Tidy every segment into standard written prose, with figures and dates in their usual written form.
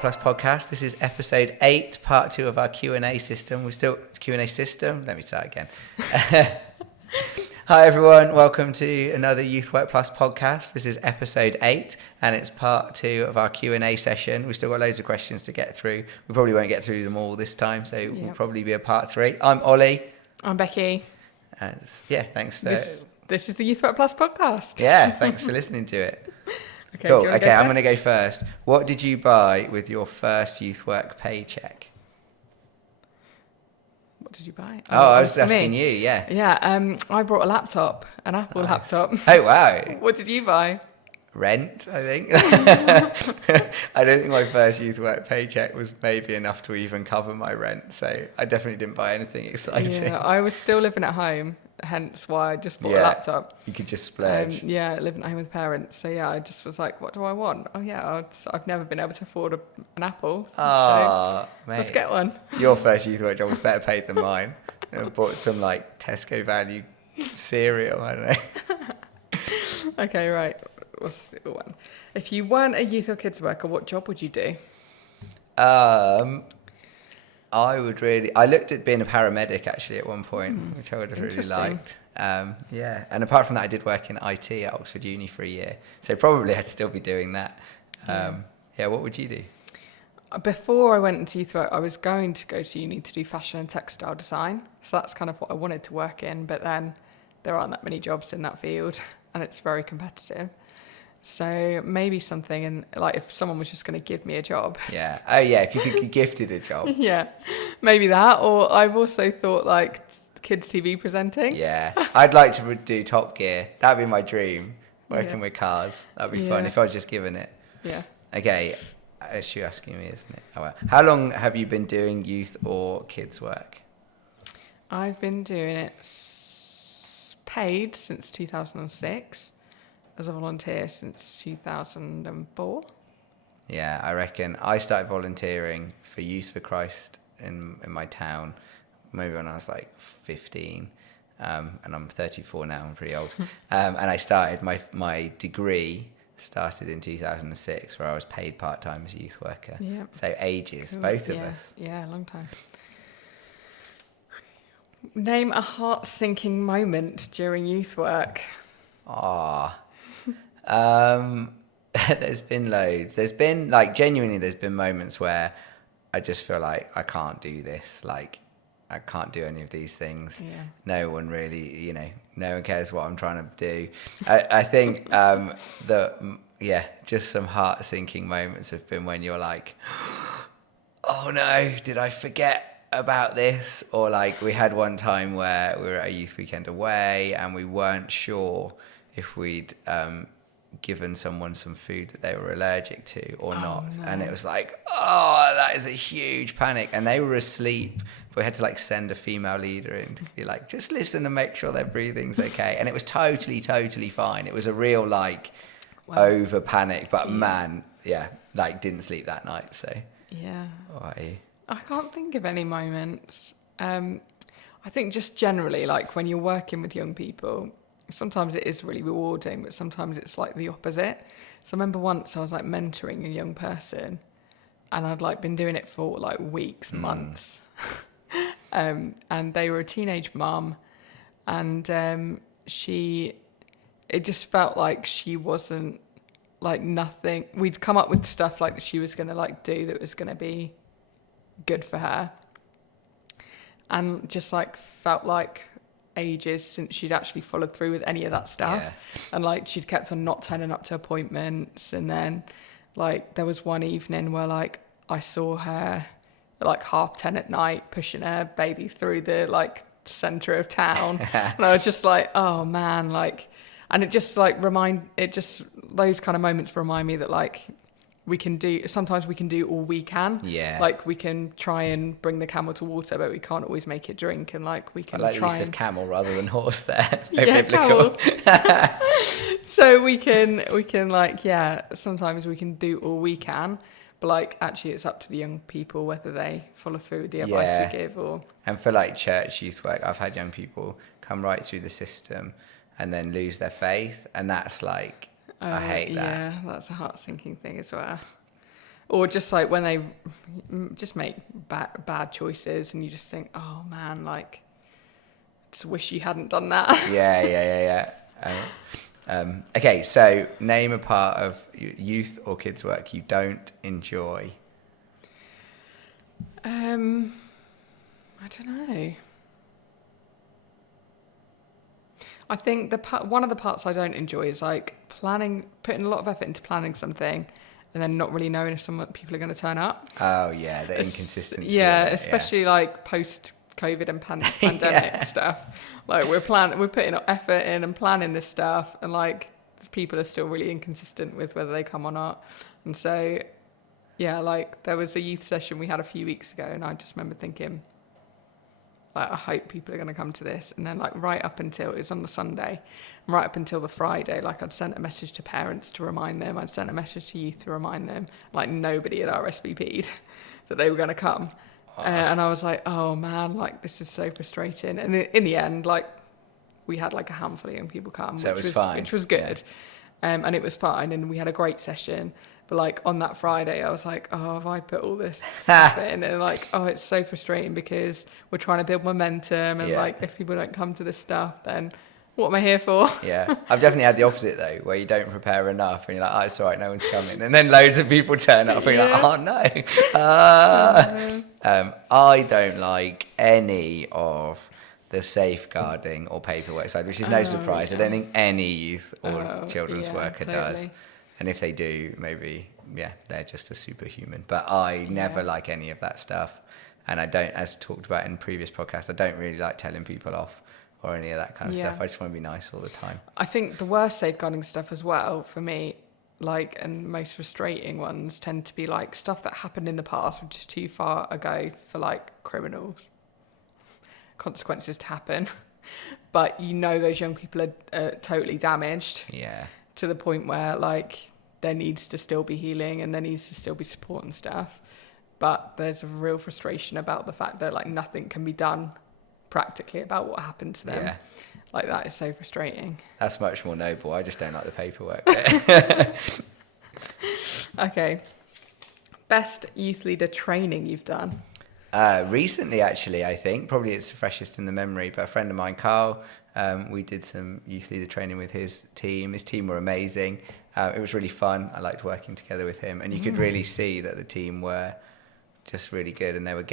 Plus podcast. This is episode 8, part 2 of our Q&A system. We're still Q&A system. Let me start again. Hi everyone, welcome to another Youth Work Plus podcast. This is episode 8 and it's part 2 of our Q&A session. We've still got loads of questions to get through. We probably won't get through them all this time, so we'll probably be a part 3. I'm Ollie. I'm Becky. And thanks for... This is the Youth Work Plus podcast. Yeah, thanks for listening to it. Okay, cool. Okay, I'm going to go first. What did you buy with your first Youth Work paycheck? What did you buy? I was asking you, yeah. Yeah, I brought a laptop, an Apple laptop. Oh, wow. What did you buy? Rent, I think. I don't think my first Youth Work paycheck was maybe enough to even cover my rent, so I definitely didn't buy anything exciting. Yeah, I was still living at home, hence why I just bought a laptop. You could just splurge. Living at home with parents. So yeah, I just was like, what do I want? Oh yeah, I've never been able to afford an Apple. Oh, so mate. Let's get one. Your first Youth Work job was better paid than mine. I bought some like Tesco value cereal, I don't know. Okay, right. What's the one? If you weren't a youth or kids worker, what job would you do? I looked at being a paramedic actually at one point, which I would have really liked. And apart from that, I did work in IT at Oxford Uni for a year, so probably I'd still be doing that. What would you do? Before I went into youth work, I was going to go to uni to do fashion and textile design, so that's kind of what I wanted to work in, but then there aren't that many jobs in that field and it's very competitive. So maybe something, and like if someone was just going to give me a job. Yeah. Oh yeah, if you could get gifted a job. Yeah, maybe that. Or I've also thought like kids TV presenting. Yeah, I'd like to do Top Gear. That'd be my dream. Working with cars. That'd be fun if I was just given it. Yeah. Okay, it's you asking me, isn't it? Oh well. How long have you been doing youth or kids work? I've been doing it paid since 2006. As a volunteer since 2004. Yeah, I reckon I started volunteering for Youth for Christ in my town maybe when I was like 15, and I'm 34 now, I'm pretty old. And I started, my degree started in 2006 where I was paid part-time as a youth worker. Yeah. So ages, cool. Both of us. Yeah, a long time. Name a heart-sinking moment during youth work. There's been loads. There's been genuinely there's been moments where I just feel like I can't do this. Like I can't do any of these things. Yeah. No one really, no one cares what I'm trying to do. I think just some heart sinking moments have been when you're like, oh no, did I forget about this? Or like we had one time where we were at a youth weekend away and we weren't sure if we'd given someone some food that they were allergic to or not. No. And it was like, that is a huge panic. And they were asleep. We had to send a female leader in to be like, just listen and make sure their breathing's okay. And it was totally, totally fine. It was a real over panic, but didn't sleep that night. So yeah. What about you? I can't think of any moments. I think just generally, when you're working with young people, sometimes it is really rewarding, but sometimes it's the opposite. So I remember once I was mentoring a young person and I'd been doing it for weeks, months. And they were a teenage mum and it just felt like she wasn't nothing. We'd come up with stuff that she was going to do that was going to be good for her. And just felt like ages since she'd actually followed through with any of that stuff. And she'd kept on not turning up to appointments, and then there was one evening where I saw her at 10:30 at night pushing her baby through the center of town. And I was just oh man, and it just those kind of moments remind me that sometimes we can do all we can. Yeah. We can try and bring the camel to water, but we can't always make it drink. And we can try and... you said camel rather than horse there. Biblical. Camel. So we can sometimes we can do all we can, but actually it's up to the young people whether they follow through with the advice we give or... And for church youth work, I've had young people come right through the system and then lose their faith, and that's I hate that. Yeah, that's a heart-sinking thing as well. Or just like when they just make bad choices and you just think, oh man, like, just wish you hadn't done that. Yeah. Okay, so name a part of youth or kids' work you don't enjoy. I don't know. I think one of the parts I don't enjoy is like putting a lot of effort into planning something and then not really knowing if people are going to turn up. Oh yeah, the inconsistency. Yeah, especially like post-COVID and pandemic stuff. Like we're putting effort in and planning this stuff, and like people are still really inconsistent with whether they come or not. And so, yeah, like there was a youth session we had a few weeks ago, and I just remember thinking, like, I hope people are going to come to this. And then like right up until, it was on the Sunday, right up until the Friday, like I'd sent a message to parents to remind them, I'd sent a message to youth to remind them, like nobody had RSVP'd that they were going to come. And I was like, oh man, like this is so frustrating. And in the end, like we had like a handful of young people come, so which was fine, which was good. And it was fine, and we had a great session. But like on that Friday, I was like, oh, have I put all this stuff in? And like, oh, it's so frustrating because we're trying to build momentum, and like if people don't come to this stuff, then what am I here for? Yeah, I've definitely had the opposite though, where you don't prepare enough and you're like, oh, it's all right, no one's coming, and then loads of people turn up and you're like, oh no. I don't like any of the safeguarding or paperwork side, which is no surprise. I don't think any youth or children's worker does. And if they do, maybe, they're just a superhuman. But I never like any of that stuff. And I don't, as talked about in previous podcasts, I don't really like telling people off or any of that kind of stuff. I just want to be nice all the time. I think the worst safeguarding stuff as well, for me, like, and most frustrating ones tend to be like stuff that happened in the past, which is too far ago for like criminal consequences to happen. But you know those young people are totally damaged. Yeah. To the point where like there needs to still be healing and there needs to still be support and stuff, but there's a real frustration about the fact that like nothing can be done practically about what happened to them. Like that is so frustrating. That's much more noble. I just don't like the paperwork. Okay, best youth leader training you've done? Recently, actually, I think probably it's the freshest in the memory, but a friend of mine, Carl, we did some youth leader training with his team. His team were amazing. It was really fun. I liked working together with him, and you could really see that the team were just really good, and they were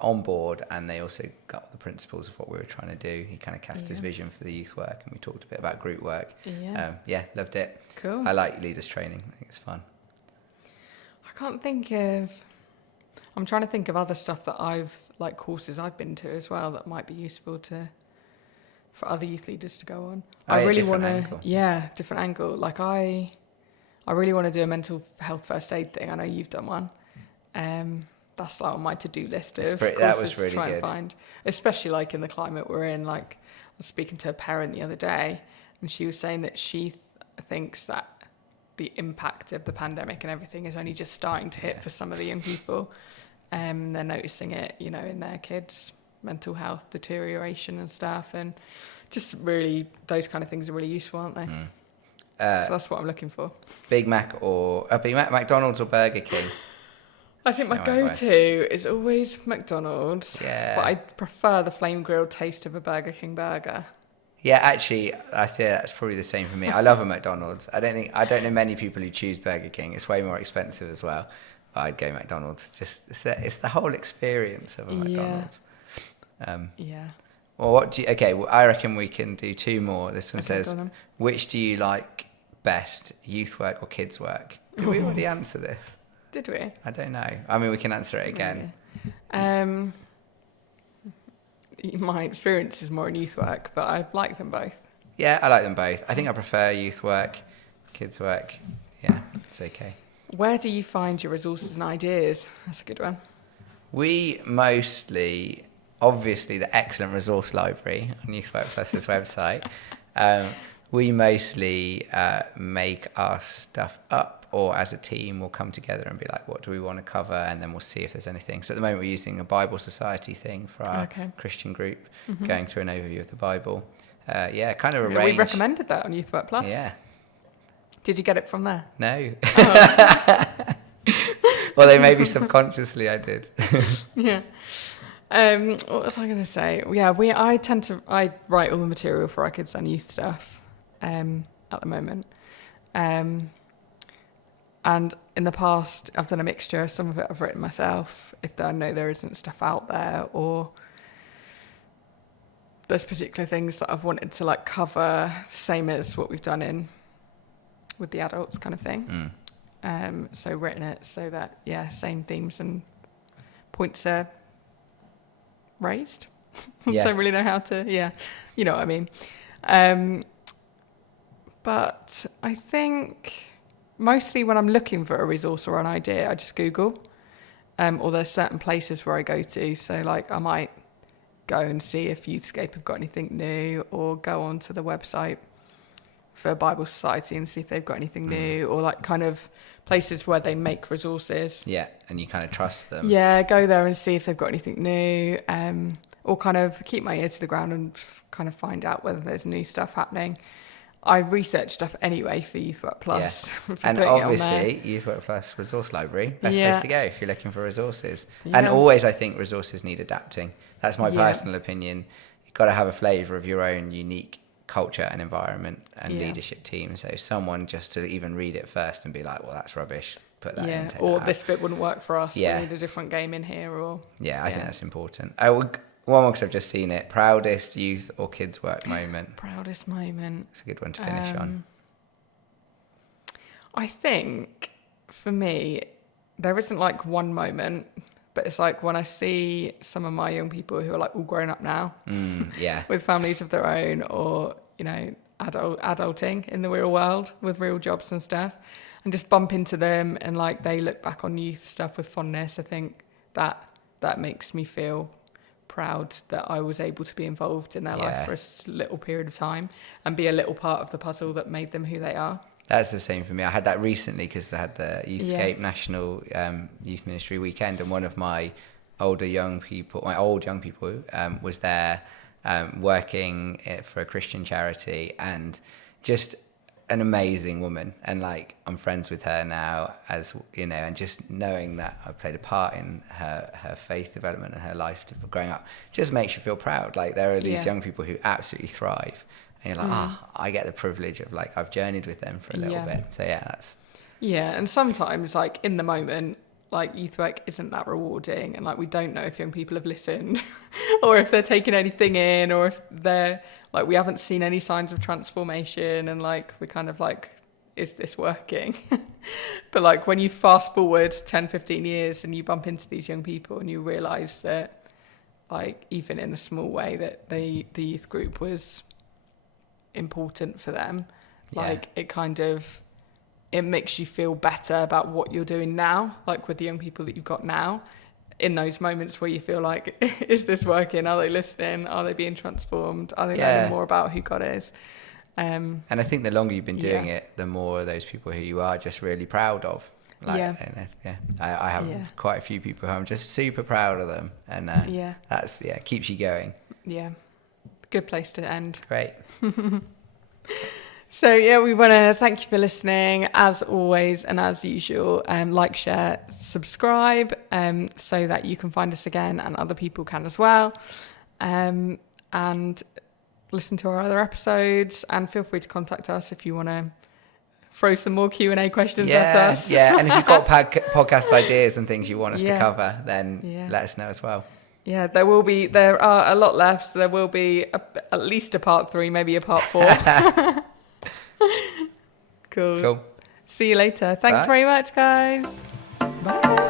on board, and they also got the principles of what we were trying to do. He kind of cast his vision for the youth work, and we talked a bit about group work. Loved it. Cool. I like leaders training. I think it's fun. I can't think of. I'm trying to think of other stuff that like courses I've been to as well that might be useful for other youth leaders to go on. I really want to, different angle. Like I really want to do a mental health first aid thing. I know you've done one. That's like on my to-do list of courses that was really to try good. And find, especially like in the climate we're in. Like I was speaking to a parent the other day, and she was saying that she thinks that the impact of the pandemic and everything is only just starting to hit for some of the young people. They're noticing it, in their kids' mental health deterioration and stuff, and just really those kind of things are really useful, aren't they? So that's what I'm looking for. Big Mac McDonald's or Burger King? I think my go-to is always McDonald's. Yeah. But I prefer the flame grilled taste of a Burger King burger. Yeah, actually, I think that's probably the same for me. I love a McDonald's. I don't know many people who choose Burger King. It's way more expensive as well. But I'd go McDonald's. Just it's the whole experience of a McDonald's. Well, I reckon we can do two more. This one says, which do you like best, youth work or kids work? Did we already answer this? Did we? I don't know. I mean, we can answer it again. My experience is more in youth work, but I like them both. Yeah, I like them both. I think I prefer youth work, kids work. Yeah, it's okay. Where do you find your resources and ideas? That's a good one. We mostly, obviously, the excellent resource library on Youth Work Plus's website. We mostly make our stuff up, or as a team, we'll come together and be like, what do we want to cover? And then we'll see if there's anything. So at the moment, we're using a Bible Society thing for our Christian group, going through an overview of the Bible. Kind of a range. We recommended that on Youth Work Plus. Yeah. Did you get it from there? No. Oh. Although maybe subconsciously I did. Yeah. What was I going to say? Yeah, I write all the material for our kids and youth stuff at the moment. And in the past, I've done a mixture. Some of it I've written myself if I know there isn't stuff out there, or there's particular things that I've wanted to like cover, same as what we've done with the adults kind of thing. So written it so that, same themes and points are raised. Yeah. Don't really know how to, you know what I mean. But I think mostly when I'm looking for a resource or an idea, I just Google. Or there's certain places where I go to. So like I might go and see if Youthscape have got anything new, or go onto the website for Bible Society and see if they've got anything new, or like kind of places where they make resources. Yeah, and you kind of trust them. Yeah, go there and see if they've got anything new, or kind of keep my ear to the ground and kind of find out whether there's new stuff happening. I research stuff anyway for Youth Work Plus. Yeah. And obviously, Youth Work Plus Resource Library, best place to go if you're looking for resources. Yeah. And always, I think resources need adapting. That's my personal opinion. You've got to have a flavour of your own unique culture and environment and leadership team. So someone just to even read it first and be like, well, that's rubbish. Put that in. Or this bit wouldn't work for us. Yeah. We need a different game in here. Or I think that's important. One more, because I've just seen it. Proudest youth or kids work moment. Proudest moment. It's a good one to finish on. I think for me, there isn't like one moment, but it's like when I see some of my young people who are like all grown up now, with families of their own, or you know, adulting in the real world with real jobs and stuff, and just bump into them and like they look back on youth stuff with fondness. I think that makes me feel proud that I was able to be involved in their life for a little period of time and be a little part of the puzzle that made them who they are. That's the same for me. I had that recently because I had the Youthscape National Youth Ministry weekend, and one of my old young people was there working for a Christian charity, and just an amazing woman. And like I'm friends with her now, as you know, and just knowing that I played a part in her faith development and her life growing up just makes you feel proud. Like there are these young people who absolutely thrive. And you're like, I get the privilege of like, I've journeyed with them for a little bit. So that's... Yeah, and sometimes like in the moment, like youth work isn't that rewarding, and like we don't know if young people have listened or if they're taking anything in, or if they're like, we haven't seen any signs of transformation, and like we're kind of like, is this working? But like when you fast forward 10-15 years and you bump into these young people and you realise that like even in a small way that the youth group was important for them, like it makes you feel better about what you're doing now, like with the young people that you've got now, in those moments where you feel like, is this working? Are they listening? Are they being transformed? Are they learning more about who God is? And I think the longer you've been doing it, the more those people who you are just really proud of. Like, I have quite a few people who I'm just super proud of them, and that's keeps you going. Yeah, good place to end. Great. So we want to thank you for listening as always, and as usual, like, share, subscribe, so that you can find us again and other people can as well, and listen to our other episodes, and feel free to contact us if you want to throw some more Q&A questions at us. And if you've got podcast ideas and things you want us to cover, then let us know as well. Yeah, there are a lot left. So there will be at least a part 3, maybe a part 4. Cool. See you later. Thanks very much, guys. Bye.